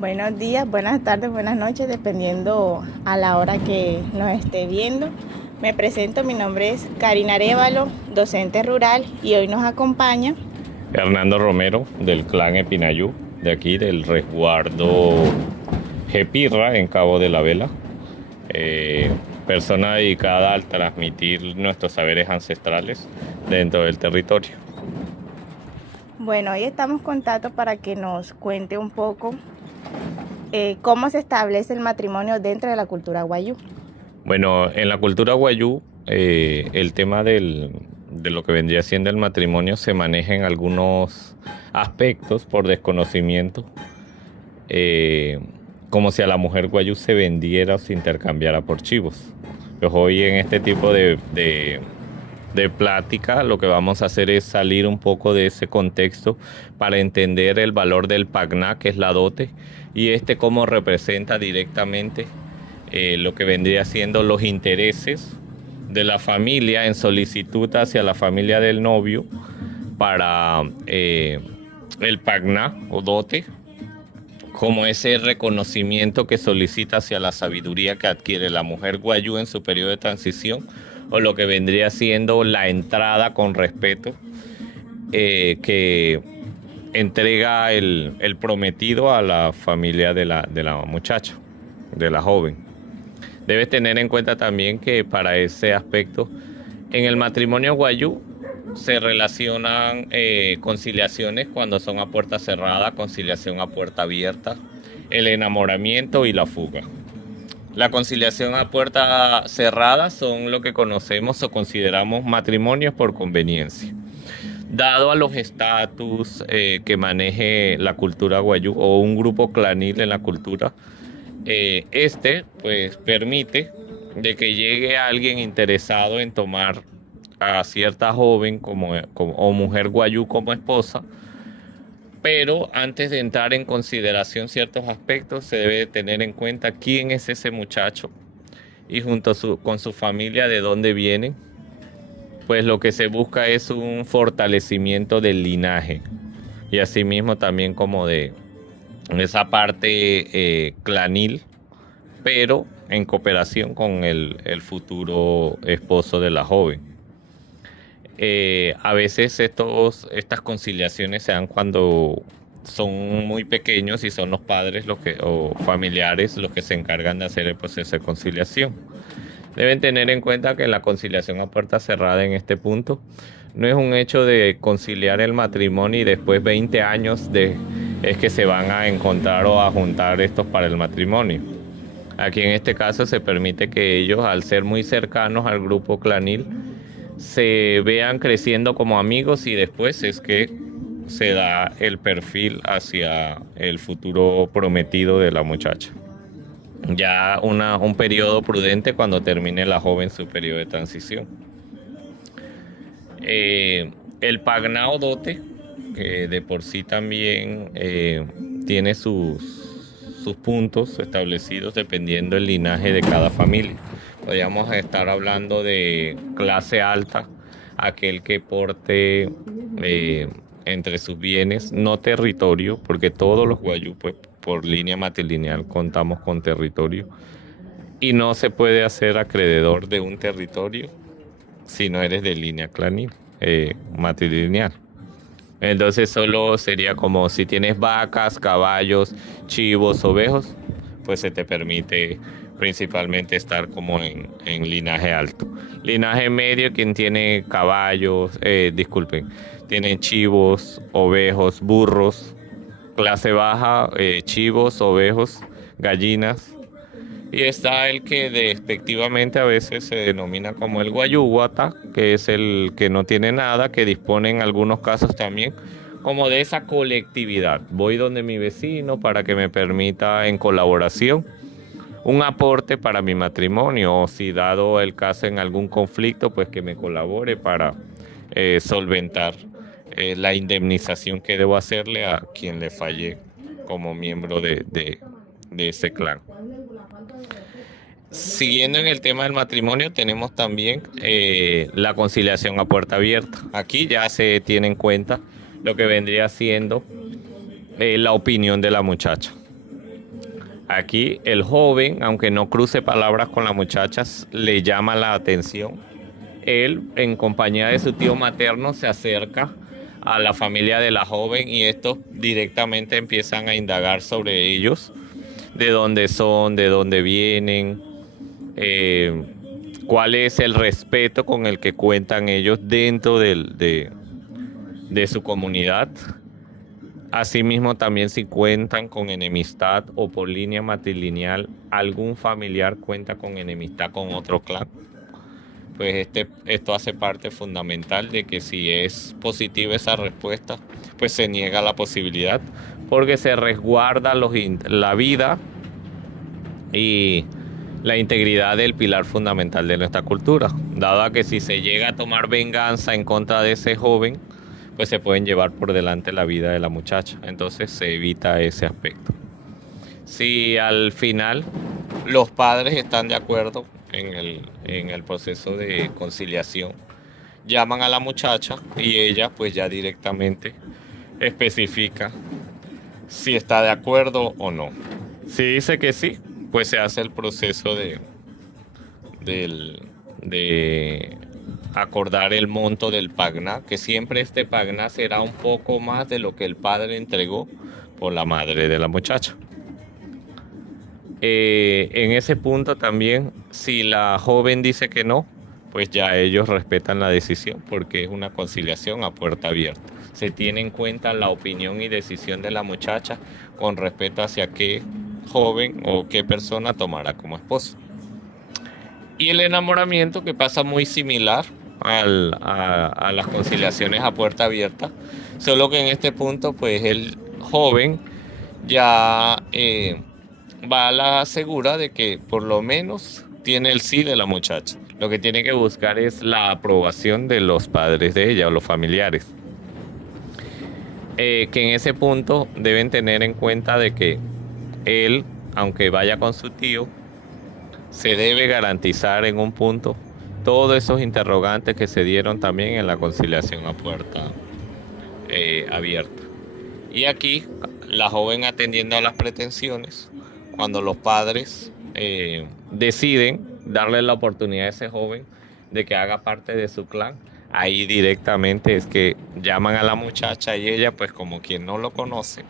Buenos días, buenas tardes, buenas noches, dependiendo a la hora que nos esté viendo. Me presento, mi nombre es Karina Arévalo, docente rural, y hoy nos acompaña Hernando Romero, del clan Epinayú, de aquí del resguardo Jepirra en Cabo de la Vela, eh, persona dedicada al transmitir nuestros saberes ancestrales dentro del territorio. Bueno, hoy estamos en contacto para que nos cuente un poco cómo se establece el matrimonio dentro de la cultura guayú. Bueno, en la cultura guayú, el tema de lo que vendría siendo el matrimonio se maneja en algunos aspectos por desconocimiento, eh, como si a la mujer guayú se vendiera o se intercambiara por chivos. Pues hoy en este tipo de plática lo que vamos a hacer es salir un poco de ese contexto para entender el valor del pagná, que es la dote, y cómo representa directamente lo que vendría siendo los intereses de la familia en solicitud hacia la familia del novio para el pagná o dote, como ese reconocimiento que solicita hacia la sabiduría que adquiere la mujer guayú en su periodo de transición, o lo que vendría siendo la entrada con respeto que entrega el prometido a la familia de la muchacha, de la joven. Debes tener en cuenta también que para ese aspecto, en el matrimonio guayú se relacionan conciliaciones cuando son a puerta cerrada, conciliación a puerta abierta, el enamoramiento y la fuga. La conciliación a puerta cerrada son lo que conocemos o consideramos matrimonios por conveniencia. Dado a los estatus que maneje la cultura guayú o un grupo clanil en la cultura, pues permite de que llegue alguien interesado en tomar a cierta joven o mujer guayú como esposa, pero antes de entrar en consideración ciertos aspectos se debe tener en cuenta quién es ese muchacho y con su familia de dónde vienen, pues lo que se busca es un fortalecimiento del linaje y asimismo también como de esa parte clanil, pero en cooperación con el futuro esposo de la joven. A veces estas conciliaciones se dan cuando son muy pequeños y son los padres o familiares los que se encargan de hacer el proceso de conciliación. Deben tener en cuenta que la conciliación a puerta cerrada en este punto no es un hecho de conciliar el matrimonio y después 20 años es que se van a encontrar o a juntar estos para el matrimonio. Aquí en este caso se permite que ellos, al ser muy cercanos al grupo clanil, se vean creciendo como amigos y después es que se da el perfil hacia el futuro prometido de la muchacha. Ya un periodo prudente cuando termine la joven su periodo de transición. El pagnao dote, que de por sí también tiene sus puntos establecidos dependiendo del linaje de cada familia. Podríamos estar hablando de clase alta, aquel que porte entre sus bienes, no territorio, porque todos los guayú, pues, por línea matrilineal contamos con territorio, y no se puede hacer acreedor de un territorio si no eres de línea clanil, matrilineal. Entonces solo sería como si tienes vacas, caballos, chivos, ovejos, pues se te permite principalmente estar como en linaje alto. Linaje medio, quien tiene caballos, tienen chivos, ovejos, burros. Clase baja, chivos, ovejos, gallinas. Y está el que despectivamente a veces se denomina como el guayúguata, que es el que no tiene nada, que dispone en algunos casos también como de esa colectividad. Voy donde mi vecino para que me permita en colaboración un aporte para mi matrimonio, o si dado el caso en algún conflicto, pues que me colabore para solventar la indemnización que debo hacerle a quien le falle como miembro de ese clan. Siguiendo en el tema del matrimonio, tenemos también la conciliación a puerta abierta. Aquí ya se tiene en cuenta lo que vendría siendo la opinión de la muchacha. Aquí el joven, aunque no cruce palabras con las muchachas, le llama la atención. Él, en compañía de su tío materno, se acerca a la familia de la joven y estos directamente empiezan a indagar sobre ellos, de dónde son, de dónde vienen, cuál es el respeto con el que cuentan ellos dentro de su comunidad. Asimismo, también si cuentan con enemistad o por línea matrilineal, algún familiar cuenta con enemistad con otro clan, pues esto hace parte fundamental de que si es positiva esa respuesta, pues se niega la posibilidad, porque se resguarda la vida y la integridad del pilar fundamental de nuestra cultura, dado a que si se llega a tomar venganza en contra de ese joven, pues se pueden llevar por delante la vida de la muchacha. Entonces se evita ese aspecto. Si al final los padres están de acuerdo en el proceso de conciliación, llaman a la muchacha y ella pues ya directamente especifica si está de acuerdo o no. Si dice que sí, pues se hace el proceso de acordar el monto del pagná, que siempre este pagná será un poco más de lo que el padre entregó por la madre de la muchacha. En ese punto también, si la joven dice que no, pues ya ellos respetan la decisión, porque es una conciliación a puerta abierta. Se tiene en cuenta la opinión y decisión de la muchacha con respecto hacia qué joven o qué persona tomará como esposo. Y el enamoramiento, que pasa muy similar a las conciliaciones a puerta abierta, solo que en este punto pues el joven ya va a la segura de que por lo menos tiene el sí de la muchacha. Lo que tiene que buscar es la aprobación de los padres de ella o los familiares. Que en ese punto deben tener en cuenta de que él, aunque vaya con su tío, se debe garantizar en un punto todos esos interrogantes que se dieron también en la conciliación a puerta abierta. Y aquí la joven, atendiendo a las pretensiones, cuando los padres deciden darle la oportunidad a ese joven de que haga parte de su clan, ahí directamente es que llaman a la muchacha y ella, pues como quien no lo conoce,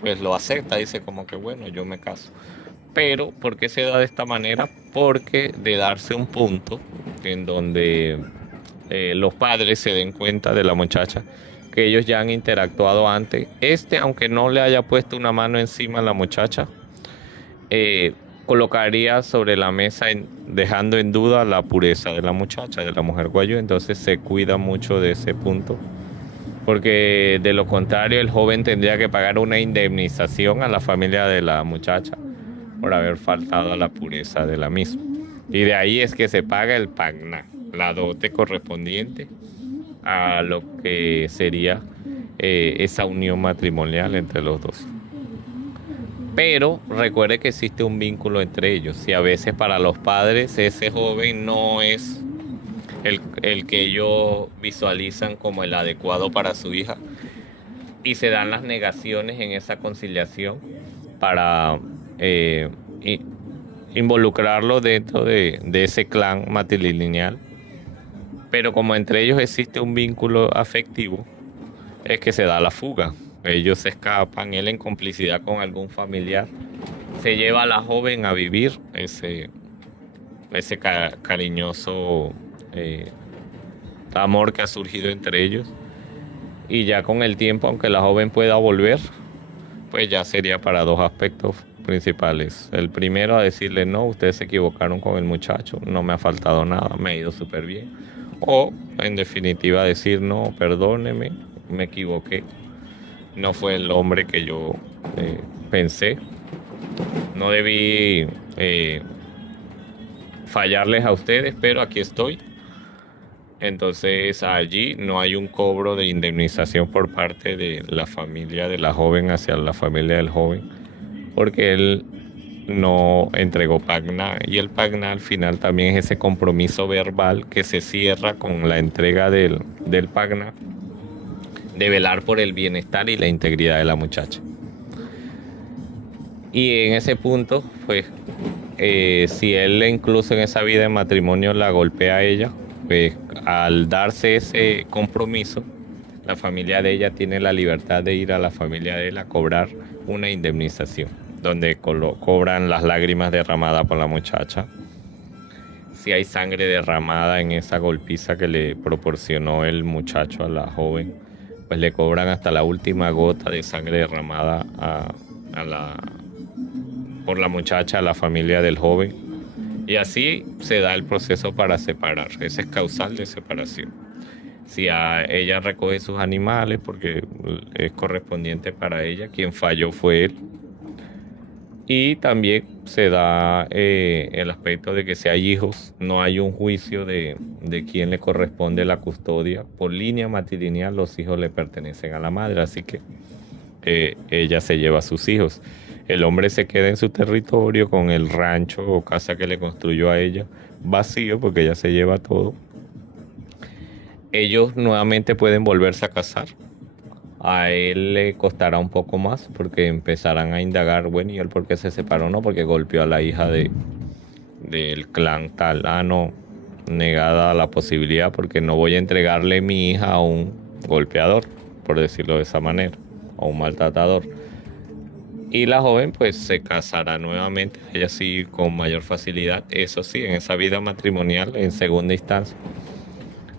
pues lo acepta, dice como que bueno, yo me caso. Pero, ¿por qué se da de esta manera? Porque de darse un punto en donde los padres se den cuenta de la muchacha que ellos ya han interactuado antes, aunque no le haya puesto una mano encima a la muchacha, colocaría sobre la mesa dejando en duda la pureza de la muchacha, de la mujer guayú. Entonces se cuida mucho de ese punto, porque de lo contrario el joven tendría que pagar una indemnización a la familia de la muchacha por haber faltado a la pureza de la misma. Y de ahí es que se paga el pagná, la dote correspondiente a lo que sería esa unión matrimonial entre los dos. Pero recuerde que existe un vínculo entre ellos, y a veces para los padres ese joven no es el que ellos visualizan como el adecuado para su hija, y se dan las negaciones en esa conciliación para involucrarlo dentro de ese clan matrilineal. Pero como entre ellos existe un vínculo afectivo, es que se da la fuga. Ellos se escapan, él en complicidad con algún familiar se lleva a la joven a vivir ese cariñoso amor que ha surgido entre ellos. Y ya con el tiempo, aunque la joven pueda volver, pues ya sería para dos aspectos principales. El primero, a decirle no, ustedes se equivocaron con el muchacho, no me ha faltado nada, me ha ido súper bien. O en definitiva decir no, perdóneme, me equivoqué, no fue el hombre que yo pensé, no debí fallarles a ustedes, pero aquí estoy. Entonces allí no hay un cobro de indemnización por parte de la familia de la joven hacia la familia del joven, porque él no entregó pagná, y el pagná al final también es ese compromiso verbal que se cierra con la entrega del pagná, de velar por el bienestar y la integridad de la muchacha. Y en ese punto, pues, si él incluso en esa vida de matrimonio la golpea a ella, pues al darse ese compromiso, la familia de ella tiene la libertad de ir a la familia de él a cobrar una indemnización, donde cobran las lágrimas derramadas por la muchacha. Si hay sangre derramada en esa golpiza que le proporcionó el muchacho a la joven, pues le cobran hasta la última gota de sangre derramada por la muchacha a la familia del joven. Y así se da el proceso para separar. Ese es causal de separación. Si ella recoge sus animales, porque es correspondiente para ella, quien falló fue él. Y también se da el aspecto de que si hay hijos, no hay un juicio de quién le corresponde la custodia. Por línea matrilineal, los hijos le pertenecen a la madre, así que ella se lleva a sus hijos. El hombre se queda en su territorio con el rancho o casa que le construyó a ella vacío, porque ella se lleva todo. Ellos nuevamente pueden volverse a casar. A él le costará un poco más porque empezarán a indagar, bueno, ¿y él por qué se separó? No, porque golpeó a la hija del clan tal. No, negada la posibilidad porque no voy a entregarle mi hija a un golpeador, por decirlo de esa manera, a un maltratador. Y la joven pues se casará nuevamente, ella sí con mayor facilidad, eso sí, en esa vida matrimonial en segunda instancia.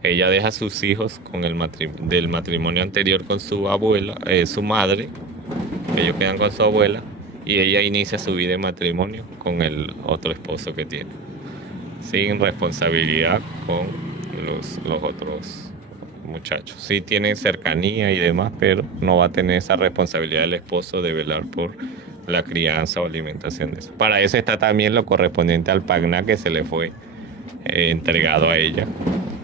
Ella deja a sus hijos con del matrimonio anterior con su abuela, su madre, ellos quedan con su abuela y ella inicia su vida de matrimonio con el otro esposo que tiene, sin responsabilidad con los otros muchachos. Sí tienen cercanía y demás, pero no va a tener esa responsabilidad del esposo de velar por la crianza o alimentación de eso. Para eso está también lo correspondiente al pagná que se le fue entregado a ella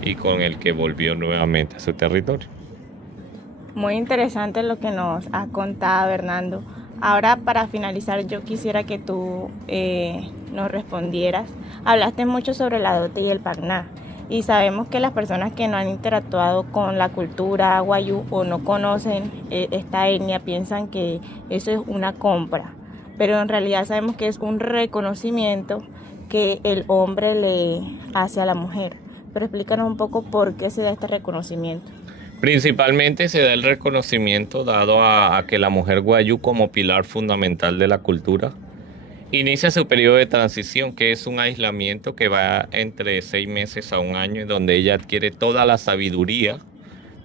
y con el que volvió nuevamente a su territorio. Muy interesante lo que nos has contado, Hernando. Ahora, para finalizar, yo quisiera que tú nos respondieras. Hablaste mucho sobre la dote y el pagná. Y sabemos que las personas que no han interactuado con la cultura guayú o no conocen esta etnia piensan que eso es una compra. Pero en realidad sabemos que es un reconocimiento que el hombre le hace a la mujer. Pero explícanos un poco por qué se da este reconocimiento. Principalmente se da el reconocimiento dado a que la mujer guayú, como pilar fundamental de la cultura, inicia su periodo de transición, que es un aislamiento que va entre 6 meses a un año, en donde ella adquiere toda la sabiduría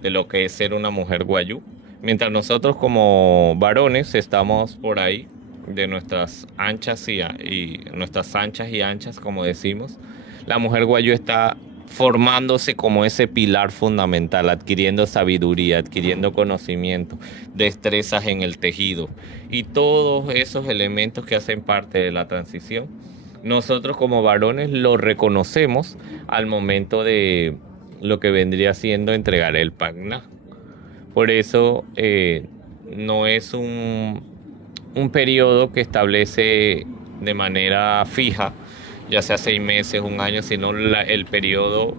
de lo que es ser una mujer guayú. Mientras nosotros como varones estamos por ahí de nuestras anchas y nuestras anchas y anchas, como decimos, la mujer guayú está formándose como ese pilar fundamental, adquiriendo sabiduría, adquiriendo conocimiento, destrezas en el tejido y todos esos elementos que hacen parte de la transición. Nosotros como varones lo reconocemos al momento de lo que vendría siendo entregar el pagná. Por eso no es un periodo que establece de manera fija, ya sea 6 meses, un año, sino el periodo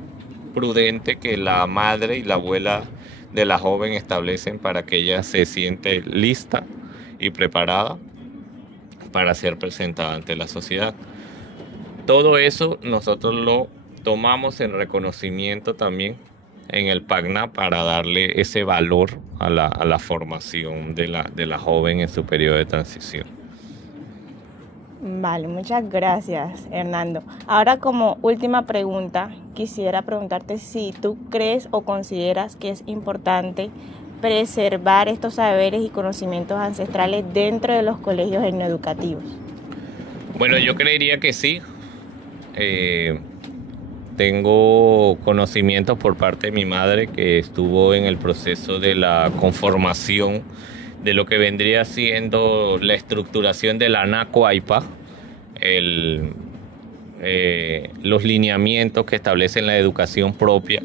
prudente que la madre y la abuela de la joven establecen para que ella se siente lista y preparada para ser presentada ante la sociedad. Todo eso nosotros lo tomamos en reconocimiento también en el pagná para darle ese valor a la formación de la joven en su periodo de transición. Vale, muchas gracias, Hernando. Ahora, como última pregunta, quisiera preguntarte si tú crees o consideras que es importante preservar estos saberes y conocimientos ancestrales dentro de los colegios etnoeducativos. Bueno, yo creería que sí. Tengo conocimientos por parte de mi madre que estuvo en el proceso de la conformación de lo que vendría siendo la estructuración de la Nacoaipa, los lineamientos que establecen la educación propia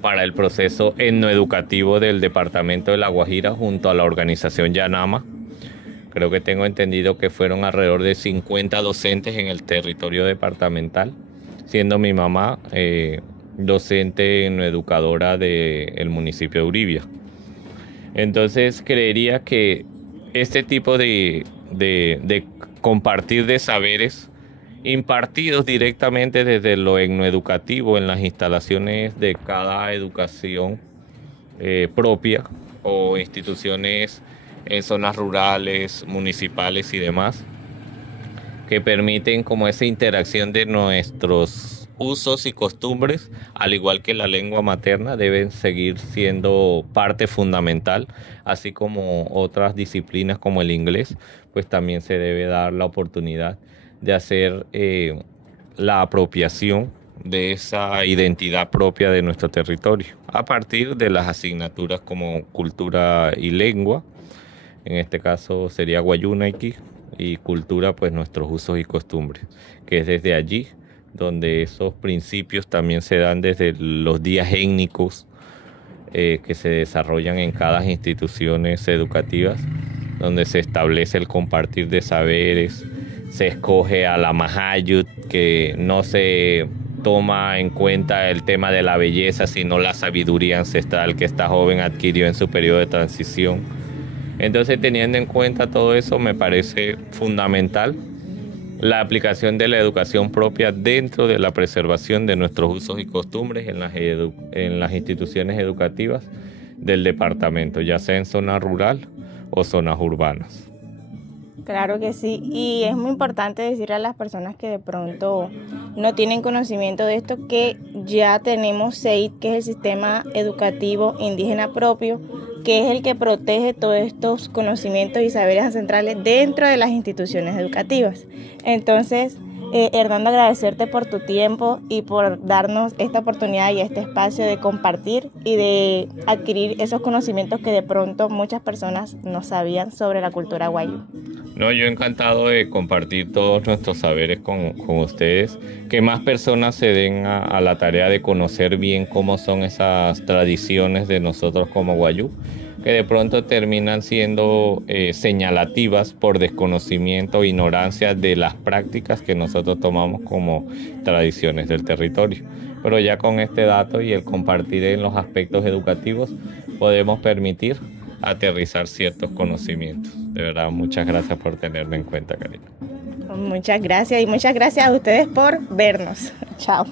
para el proceso etnoeducativo del departamento de La Guajira junto a la organización Yanama. Creo que tengo entendido que fueron alrededor de 50 docentes en el territorio departamental, siendo mi mamá docente etnoeducadora del municipio de Uribia. Entonces creería que este tipo de de compartir de saberes impartidos directamente desde lo etnoeducativo en las instalaciones de cada educación propia o instituciones en zonas rurales, municipales y demás, que permiten como esa interacción de nuestros usos y costumbres, al igual que la lengua materna, deben seguir siendo parte fundamental, así como otras disciplinas como el inglés, pues también se debe dar la oportunidad de hacer la apropiación de esa identidad propia de nuestro territorio, a partir de las asignaturas como cultura y lengua, en este caso sería Wayuunayki, y cultura, pues nuestros usos y costumbres, que es desde allí donde esos principios también se dan desde los días étnicos que se desarrollan en cada instituciones educativas, donde se establece el compartir de saberes, se escoge a la Mahayut, que no se toma en cuenta el tema de la belleza, sino la sabiduría ancestral que esta joven adquirió en su periodo de transición. Entonces, teniendo en cuenta todo eso, me parece fundamental la aplicación de la educación propia dentro de la preservación de nuestros usos y costumbres en las instituciones educativas del departamento, ya sea en zona rural o zonas urbanas. Claro que sí, y es muy importante decirle a las personas que de pronto no tienen conocimiento de esto que ya tenemos SEID, que es el Sistema Educativo Indígena Propio, que es el que protege todos estos conocimientos y saberes ancestrales dentro de las instituciones educativas. Entonces, Hernando, agradecerte por tu tiempo y por darnos esta oportunidad y este espacio de compartir y de adquirir esos conocimientos que de pronto muchas personas no sabían sobre la cultura wayuu. No, yo encantado de compartir todos nuestros saberes con ustedes, que más personas se den a la tarea de conocer bien cómo son esas tradiciones de nosotros como wayuu, que de pronto terminan siendo señalativas por desconocimiento o ignorancia de las prácticas que nosotros tomamos como tradiciones del territorio. Pero ya con este dato y el compartir en los aspectos educativos podemos permitir aterrizar ciertos conocimientos. De verdad, muchas gracias por tenerme en cuenta, Karina. Muchas gracias y muchas gracias a ustedes por vernos. Chao.